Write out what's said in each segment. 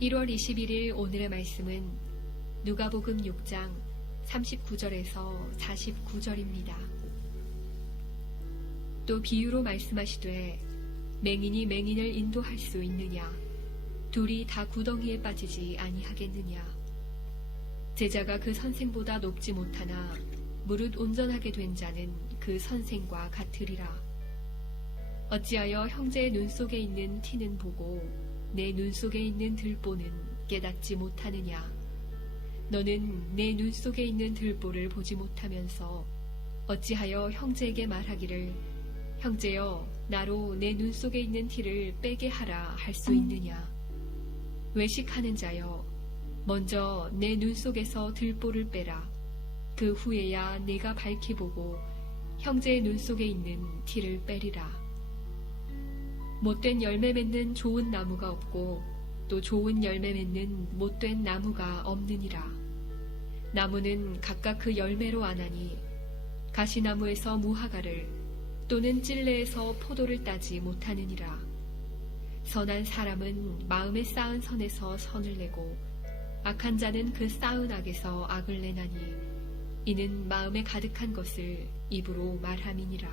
1월 21일 오늘의 말씀은 누가복음 6장 39절에서 49절입니다. 또 비유로 말씀하시되 맹인이 맹인을 인도할 수 있느냐? 둘이 다 구덩이에 빠지지 아니하겠느냐? 제자가 그 선생보다 높지 못하나 무릇 온전하게 된 자는 그 선생과 같으리라. 어찌하여 형제의 눈 속에 있는 티는 보고 내 눈 속에 있는 들보는 깨닫지 못하느냐? 너는 내 눈 속에 있는 들보를 보지 못하면서 어찌하여 형제에게 말하기를 형제여 나로 내 눈 속에 있는 티를 빼게 하라 할 수 있느냐? 외식하는 자여 먼저 내 눈 속에서 들보를 빼라. 그 후에야 내가 밝히 보고 형제의 눈 속에 있는 티를 빼리라 못된 열매 맺는 좋은 나무가 없고 또 좋은 열매 맺는 못된 나무가 없느니라 나무는 각각 그 열매로 아나니 가시나무에서 무화과를 또는 찔레에서 포도를 따지 못하느니라. 선한 사람은 마음에 쌓은 선에서 선을 내고 악한 자는 그 쌓은 악에서 악을 내나니 이는 마음에 가득한 것을 입으로 말함이니라.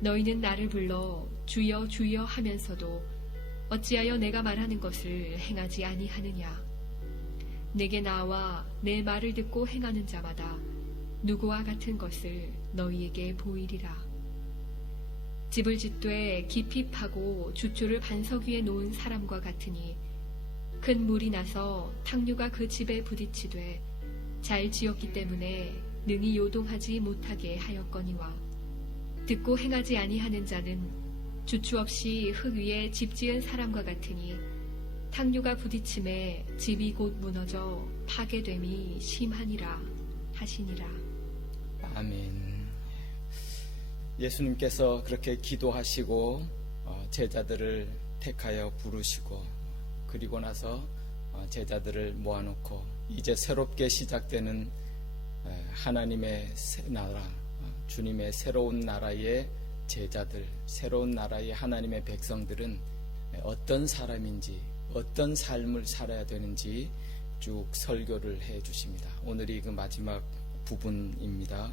너희는 나를 불러 주여 주여 하면서도 어찌하여 내가 말하는 것을 행하지 아니하느냐. 내게 나와 내 말을 듣고 행하는 자마다 누구와 같은 것을 너희에게 보이리라. 집을 짓되 깊이 파고 주초를 반석 위에 놓은 사람과 같으니 큰 물이 나서 탕류가 그 집에 부딪히되 잘 지었기 때문에 능히 요동하지 못하게 하였거니와 듣고 행하지 아니하는 자는 주추 없이 흙 위에 집 지은 사람과 같으니 탕류가 부딪힘에 집이 곧 무너져 파괴됨이 심하니라 하시니라. 아멘. 예수님께서 그렇게 기도하시고 어, 제자들을 택하여 부르시고 그리고 나서 어, 제자들을 모아놓고 이제 새롭게 시작되는 에, 하나님의 새 나라, 어, 주님의 새로운 나라의 제자들, 새로운 나라의 하나님의 백성들은 어떤 사람인지, 어떤 삶을 살아야 되는지 쭉 설교를 해 주십니다. 오늘이 그 마지막 부분입니다.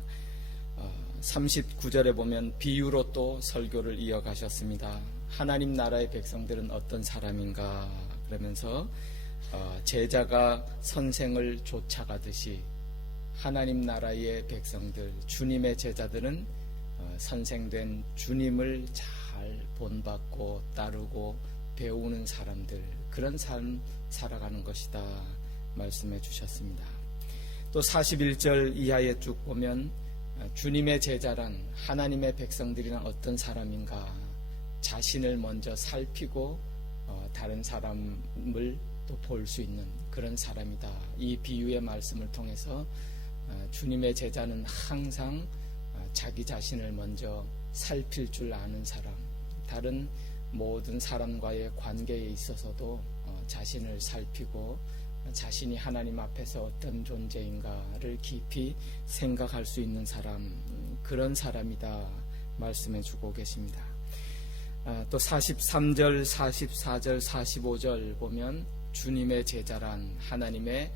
39절에 보면 비유로 또 설교를 이어가셨습니다. 하나님 나라의 백성들은 어떤 사람인가 그러면서 어, 제자가 선생을 쫓아가듯이 하나님 나라의 백성들 주님의 제자들은 어, 선생된 주님을 잘 본받고 따르고 배우는 사람들 그런 삶 살아가는 것이다 말씀해 주셨습니다. 또 41절 이하에 쭉 보면 주님의 제자란 하나님의 백성들이란 어떤 사람인가 자신을 먼저 살피고 어, 다른 사람을 또 볼 수 있는 그런 사람이다. 이 비유의 말씀을 통해서 어, 주님의 제자는 항상 어, 자기 자신을 먼저 살필 줄 아는 사람, 다른 모든 사람과의 관계에 있어서도 자신을 살피고 자신이 하나님 앞에서 어떤 존재인가를 깊이 생각할 수 있는 사람, 그런 사람이다 말씀해 주고 계십니다. 아, 또 43절, 44절, 45절 보면 주님의 제자란 하나님의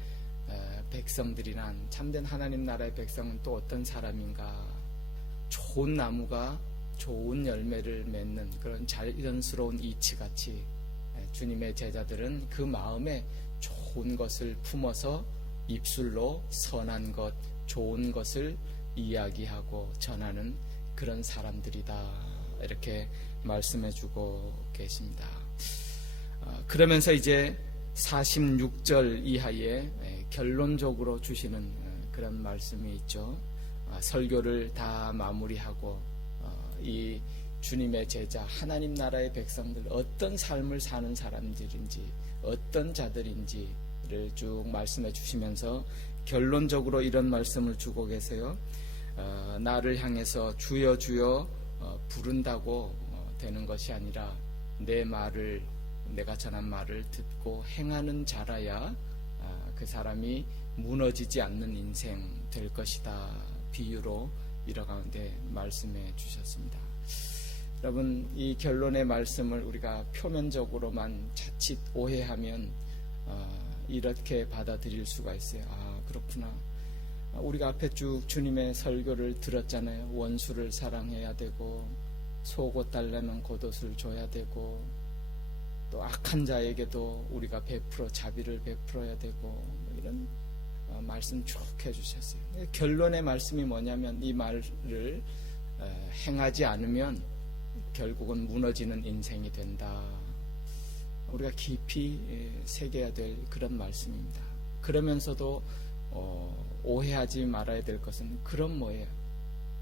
백성들이란 참된 하나님 나라의 백성은 또 어떤 사람인가? 좋은 나무가 좋은 열매를 맺는 그런 자연스러운 이치같이 주님의 제자들은 그 마음에 좋은 것을 품어서 입술로 선한 것, 좋은 것을 이야기하고 전하는 그런 사람들이다. 이렇게 말씀해 주고 계십니다. 어, 그러면서 이제 46절 이하에 결론적으로 주시는 어, 그런 말씀이 있죠. 어, 설교를 다 마무리하고 이 주님의 제자, 하나님 나라의 백성들 어떤 삶을 사는 사람들인지 어떤 자들인지를 쭉 말씀해 주시면서 결론적으로 이런 말씀을 주고 계세요. 어, 나를 향해서 주여 주여 어, 부른다고 어, 되는 것이 아니라 내 말을 내가 전한 말을 듣고 행하는 자라야 아, 그 사람이 무너지지 않는 인생 될 것이다 비유로 이러 가운데 말씀해 주셨습니다. 여러분 이 결론의 말씀을 우리가 표면적으로만 자칫 오해하면 어, 이렇게 받아들일 수가 있어요. 아 그렇구나. 우리가 앞에 쭉 주님의 설교를 들었잖아요. 원수를 사랑해야 되고 속옷 달라면 겉옷을 줘야 되고 또 악한 자에게도 우리가 베풀어 자비를 베풀어야 되고 뭐 이런 어, 말씀 쭉 해주셨어요. 결론의 말씀이 뭐냐면 이 말을 어, 행하지 않으면 결국은 무너지는 인생이 된다. 우리가 깊이 예, 새겨야 될 그런 말씀입니다. 그러면서도 어, 오해하지 말아야 될 것은 그런 뭐예요?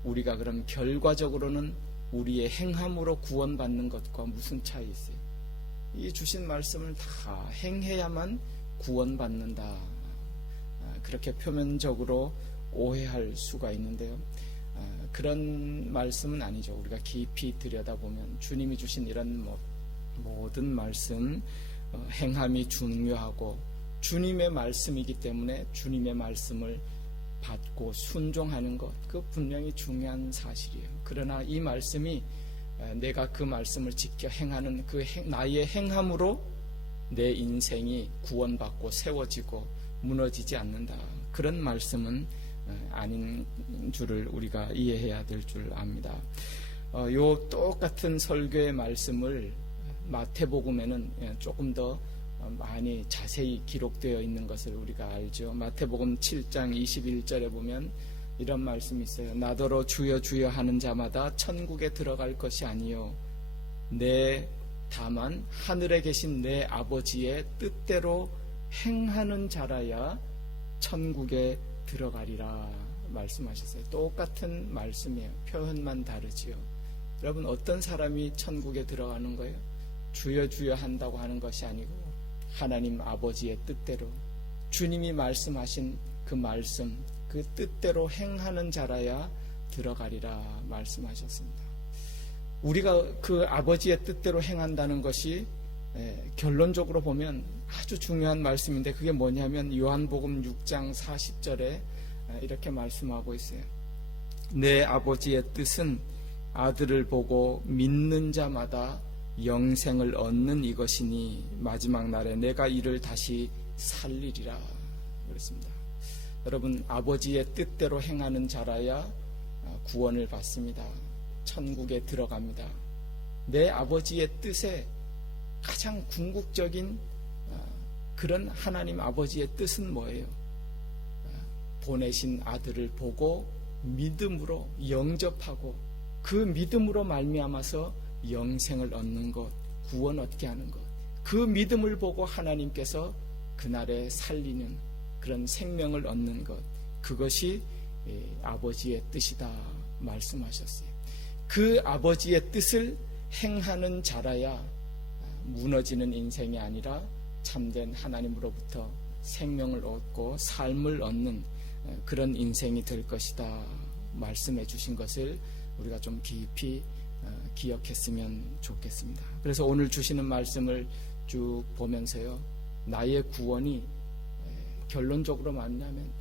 우리가 그럼 결과적으로는 우리의 행함으로 구원받는 것과 무슨 차이 있어요? 이 주신 말씀을 다 행해야만 구원받는다. 아, 그렇게 표면적으로 오해할 수가 있는데요. 아, 그런 말씀은 아니죠. 우리가 깊이 들여다보면 주님이 주신 이런 뭐- 모든 말씀, 어, 행함이 중요하고 주님의 말씀이기 때문에 주님의 말씀을 받고 순종하는 것, 그 분명히 중요한 사실이에요. 그러나 이 말씀이 에, 내가 그 말씀을 지켜 행하는 그 행- 나의 행함으로 내 인생이 구원받고 세워지고 무너지지 않는다. 그런 말씀은 에, 아닌 줄을 우리가 이해해야 될 줄 압니다. 어, 요 똑같은 설교의 말씀을 마태복음에는 예, 조금 더 어, 많이 자세히 기록되어 있는 것을 우리가 알죠. 마태복음 7장 21절에 보면 이런 말씀이 있어요. 나더러 주여 주여 하는 자마다 천국에 들어갈 것이 아니요 내 다만 하늘에 계신 내 아버지의 뜻대로 행하는 자라야 천국에 들어가리라 말씀하셨어요. 똑같은 말씀이에요. 표현만 다르지요. 여러분 어떤 사람이 천국에 들어가는 거예요? 주여 주여 한다고 하는 것이 아니고 하나님 아버지의 뜻대로 주님이 말씀하신 그 말씀 그 뜻대로 행하는 자라야 들어가리라 말씀하셨습니다. 우리가 그 아버지의 뜻대로 행한다는 것이 에, 결론적으로 보면 아주 중요한 말씀인데 그게 뭐냐면 요한복음 6장 40절에 이렇게 말씀하고 있어요. 내 아버지의 뜻은 아들을 보고 믿는 자마다 영생을 얻는 이것이니 마지막 날에 내가 이를 다시 살리리라 그랬습니다. 여러분 아버지의 뜻대로 행하는 자라야 구원을 받습니다. 천국에 들어갑니다. 내 아버지의 뜻에 가장 궁극적인 어, 그런 하나님 아버지의 뜻은 뭐예요? 어, 보내신 아들을 보고 믿음으로 영접하고 그 믿음으로 말미암아서 영생을 얻는 것, 구원 얻게 하는 것. 그 믿음을 보고 하나님께서 그날에 살리는 그런 생명을 얻는 것. 그것이 예, 아버지의 뜻이다 말씀하셨어요. 그 아버지의 뜻을 행하는 자라야 무너지는 인생이 아니라 참된 하나님으로부터 생명을 얻고 삶을 얻는 어, 그런 인생이 될 것이다 말씀해 주신 것을 우리가 좀 깊이 어, 기억했으면 좋겠습니다. 그래서 오늘 주시는 말씀을 쭉 보면서요, 나의 구원이 에, 결론적으로 말하면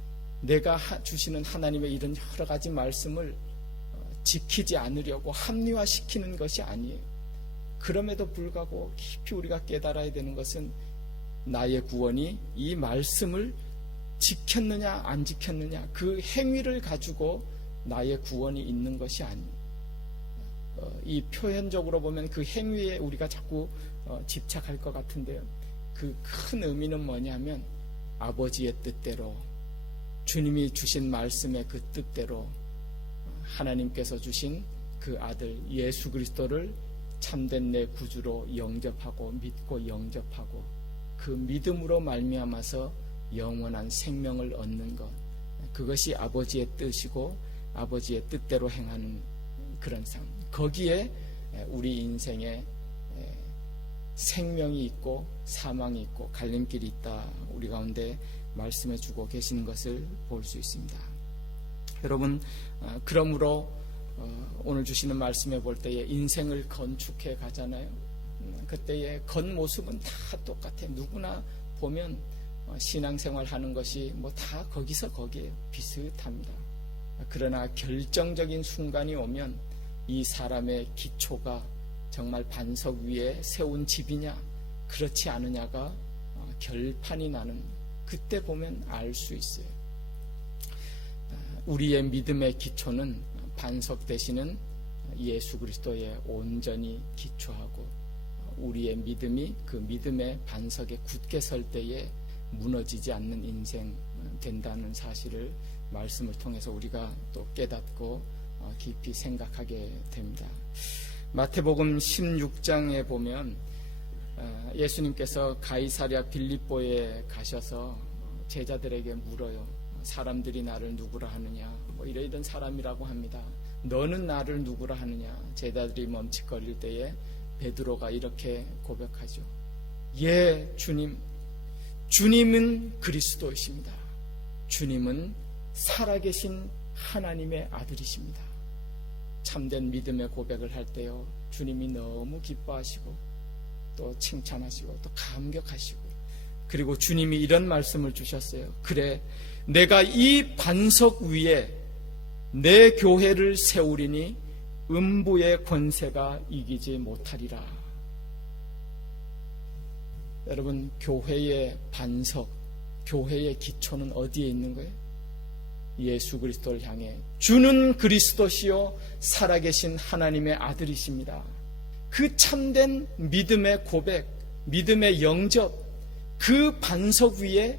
내가 하- 주시는 하나님의 이런 여러 가지 말씀을 어, 지키지 않으려고 합리화시키는 것이 아니에요. 그럼에도 불구하고 깊이 우리가 깨달아야 되는 것은 나의 구원이 이 말씀을 지켰느냐 안 지켰느냐 그 행위를 가지고 나의 구원이 있는 것이 아니에요. 어, 이 표현적으로 보면 그 행위에 우리가 자꾸 어, 집착할 것 같은데요. 그 큰 의미는 뭐냐면 아버지의 뜻대로 주님이 주신 말씀의 그 뜻대로 어, 하나님께서 주신 그 아들 예수 그리스도를 참된 내 구주로 영접하고 믿고 영접하고 그 믿음으로 말미암아서 영원한 생명을 얻는 것. 그것이 아버지의 뜻이고 아버지의 뜻대로 행하는 그런 삶. 거기에 우리 인생에 생명이 있고 사망이 있고 갈림길이 있다. 우리 가운데 말씀해 주고 계시는 것을 볼 수 있습니다. 여러분 어, 그러므로 어, 오늘 주시는 말씀에 볼 때에 인생을 건축해 가잖아요. 음, 그때의 겉모습은 다 똑같아. 누구나 보면 어, 신앙생활 하는 것이 뭐 다 거기서 거기에요. 비슷합니다. 그러나 결정적인 순간이 오면 이 사람의 기초가 정말 반석 위에 세운 집이냐 그렇지 않으냐가 어, 결판이 나는 그때 보면 알 수 있어요. 아, 우리의 믿음의 기초는 반석 대신은 예수 그리스도에 온전히 기초하고 우리의 믿음이 그 믿음의 반석에 굳게 설 때에 무너지지 않는 인생 된다는 사실을 말씀을 통해서 우리가 또 깨닫고 어, 깊이 생각하게 됩니다. 마태복음 16장에 보면 어, 예수님께서 가이사랴 빌립보에 가셔서 제자들에게 물어요. 사람들이 나를 누구라 하느냐? 뭐 이러이런 사람이라고 합니다. 너는 나를 누구라 하느냐? 제자들이 멈칫거릴 때에 베드로가 이렇게 고백하죠. 예, 주님. 주님은 그리스도이십니다. 주님은 살아계신 하나님의 아들이십니다. 참된 믿음의 고백을 할 때요, 주님이 너무 기뻐하시고, 또 칭찬하시고, 또 감격하시고, 그리고 주님이 이런 말씀을 주셨어요. 그래, 내가 이 반석 위에 내 교회를 세우리니 음부의 권세가 이기지 못하리라. 여러분, 교회의 반석, 교회의 기초는 어디에 있는 거예요? 예수 그리스도를 향해 주는 그리스도시요 살아계신 하나님의 아들이십니다. 그 참된 믿음의 고백, 믿음의 영접, 그 반석 위에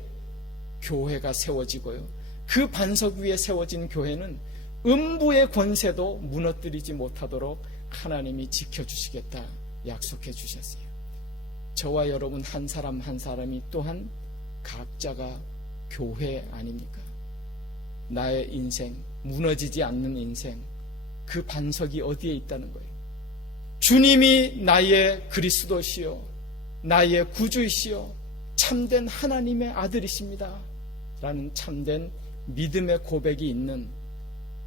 교회가 세워지고요. 그 반석 위에 세워진 교회는 음부의 권세도 무너뜨리지 못하도록 하나님이 지켜주시겠다 약속해 주셨어요. 저와 여러분 한 사람 한 사람이 또한 각자가 교회 아닙니까? 나의 인생, 무너지지 않는 인생, 그 반석이 어디에 있다는 거예요? 주님이 나의 그리스도시요, 나의 구주이시요, 참된 하나님의 아들이십니다. 라는 참된 믿음의 고백이 있는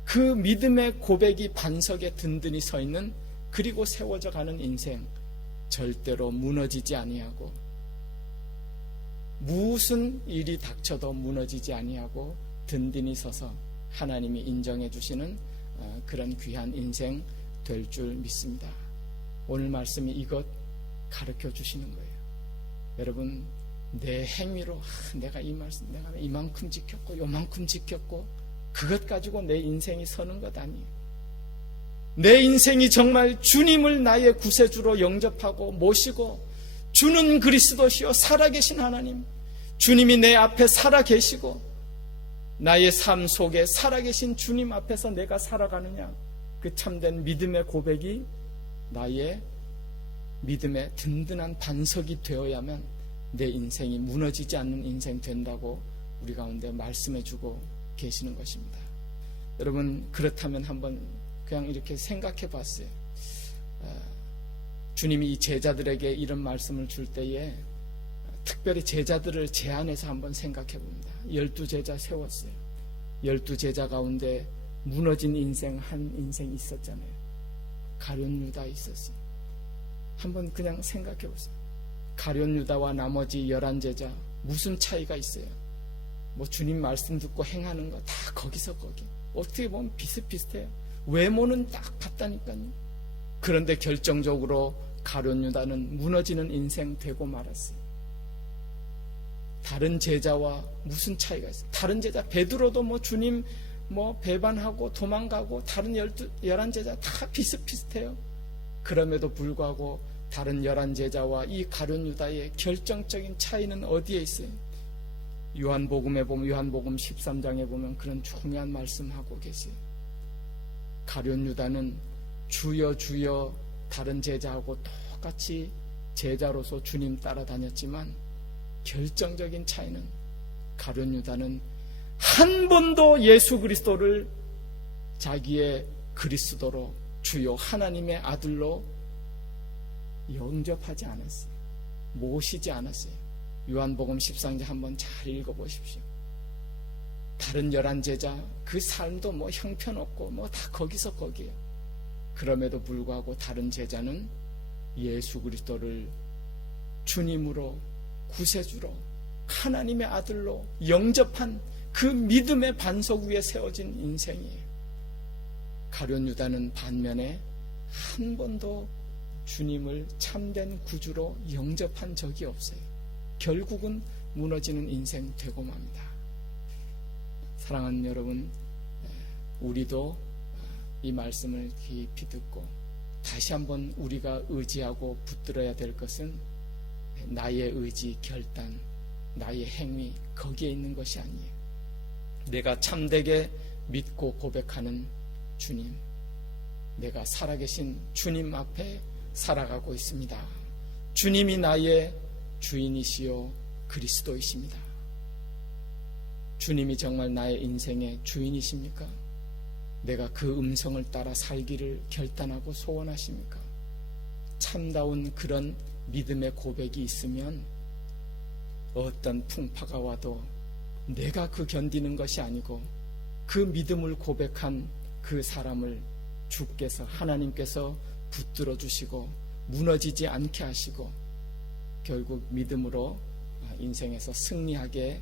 그 믿음의 고백이 반석에 든든히 서 있는 그리고 세워져 가는 인생 절대로 무너지지 아니하고 무슨 일이 닥쳐도 무너지지 아니하고 든든히 서서 하나님이 인정해 주시는 어, 그런 귀한 인생 될 줄 믿습니다. 오늘 말씀이 이것 가르쳐 주시는 거예요. 여러분 내 행위로 아, 내가 이 말씀 내가 이만큼 지켰고 요만큼 지켰고 그것 가지고 내 인생이 서는 것 아니에요. 내 인생이 정말 주님을 나의 구세주로 영접하고 모시고 주는 그리스도시요 살아계신 하나님 주님이 내 앞에 살아계시고 나의 삶 속에 살아계신 주님 앞에서 내가 살아가느냐 그 참된 믿음의 고백이 나의 믿음의 든든한 반석이 되어야만 내 인생이 무너지지 않는 인생 된다고 우리 가운데 말씀해 주고 계시는 것입니다. 여러분 그렇다면 한번 그냥 이렇게 생각해 봤어요. 어, 주님이 이 제자들에게 이런 말씀을 줄 때에 특별히 제자들을 제안해서 한번 생각해 봅니다. 열두 제자 세웠어요. 열두 제자 가운데 무너진 인생 한 인생 있었잖아요. 가룟 유다 있었어요. 한번 그냥 생각해 보세요. 가룟 유다와 나머지 열한 제자 무슨 차이가 있어요? 뭐 주님 말씀 듣고 행하는 거 다 거기서 거기. 어떻게 보면 비슷비슷해요. 외모는 딱 같다니까요. 그런데 결정적으로 가룟 유다는 무너지는 인생 되고 말았어요. 다른 제자와 무슨 차이가 있어요? 다른 제자 베드로도 뭐 주님 뭐 배반하고 도망가고 다른 열두 열한 제자 다 비슷비슷해요. 그럼에도 불구하고 다른 열한 제자와 이 가룟 유다의 결정적인 차이는 어디에 있어요? 요한복음에 보면 요한복음 13장에 보면 그런 중요한 말씀하고 계세요. 가룟 유다는 주여 주여 다른 제자하고 똑같이 제자로서 주님 따라다녔지만 결정적인 차이는 가룟 유다는 한 번도 예수 그리스도를 자기의 그리스도로 주요 하나님의 아들로 영접하지 않았어요. 모시지 않았어요. 요한복음 13장 한번 잘 읽어보십시오. 다른 열한 제자 그 삶도 뭐 형편없고 뭐 다 거기서 거기에요. 그럼에도 불구하고 다른 제자는 예수 그리스도를 주님으로 구세주로 하나님의 아들로 영접한 그 믿음의 반석 위에 세워진 인생이에요. 가룟 유다는 반면에 한 번도 주님을 참된 구주로 영접한 적이 없어요. 결국은 무너지는 인생 되고 맙니다. 사랑하는 여러분, 우리도 이 말씀을 깊이 듣고 다시 한번 우리가 의지하고 붙들어야 될 것은 나의 의지, 결단, 나의 행위 거기에 있는 것이 아니에요. 내가 참되게 믿고 고백하는 주님, 내가 살아계신 주님 앞에 살아가고 있습니다. 주님이 나의 주인이시요 그리스도이십니다. 주님이 정말 나의 인생의 주인이십니까? 내가 그 음성을 따라 살기를 결단하고 소원하십니까? 참다운 그런 믿음의 고백이 있으면 어떤 풍파가 와도 내가 그 견디는 것이 아니고 그 믿음을 고백한 그 사람을 주께서 하나님께서 붙들어 주시고 무너지지 않게 하시고 결국 믿음으로 인생에서 승리하게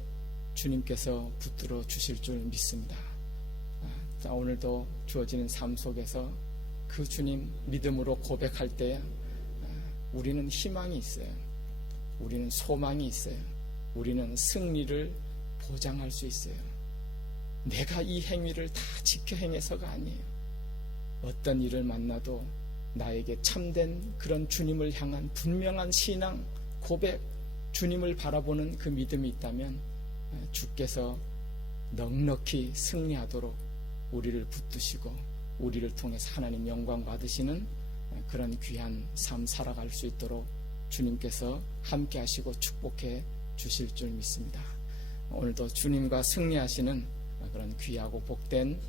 주님께서 붙들어 주실 줄 믿습니다. 자, 오늘도 주어지는 삶 속에서 그 주님 믿음으로 고백할 때 우리는 희망이 있어요. 우리는 소망이 있어요. 우리는 승리를 보장할 수 있어요. 내가 이 행위를 다 지켜 행해서가 아니에요. 어떤 일을 만나도 나에게 참된 그런 주님을 향한 분명한 신앙, 고백, 주님을 바라보는 그 믿음이 있다면 주께서 넉넉히 승리하도록 우리를 붙드시고 우리를 통해서 하나님 영광 받으시는 그런 귀한 삶 살아갈 수 있도록 주님께서 함께 하시고 축복해 주실 줄 믿습니다. 오늘도 주님과 승리하시는 그런 귀하고 복된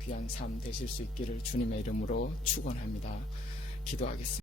귀한 삶 되실 수 있기를 주님의 이름으로 축원합니다. 기도하겠습니다.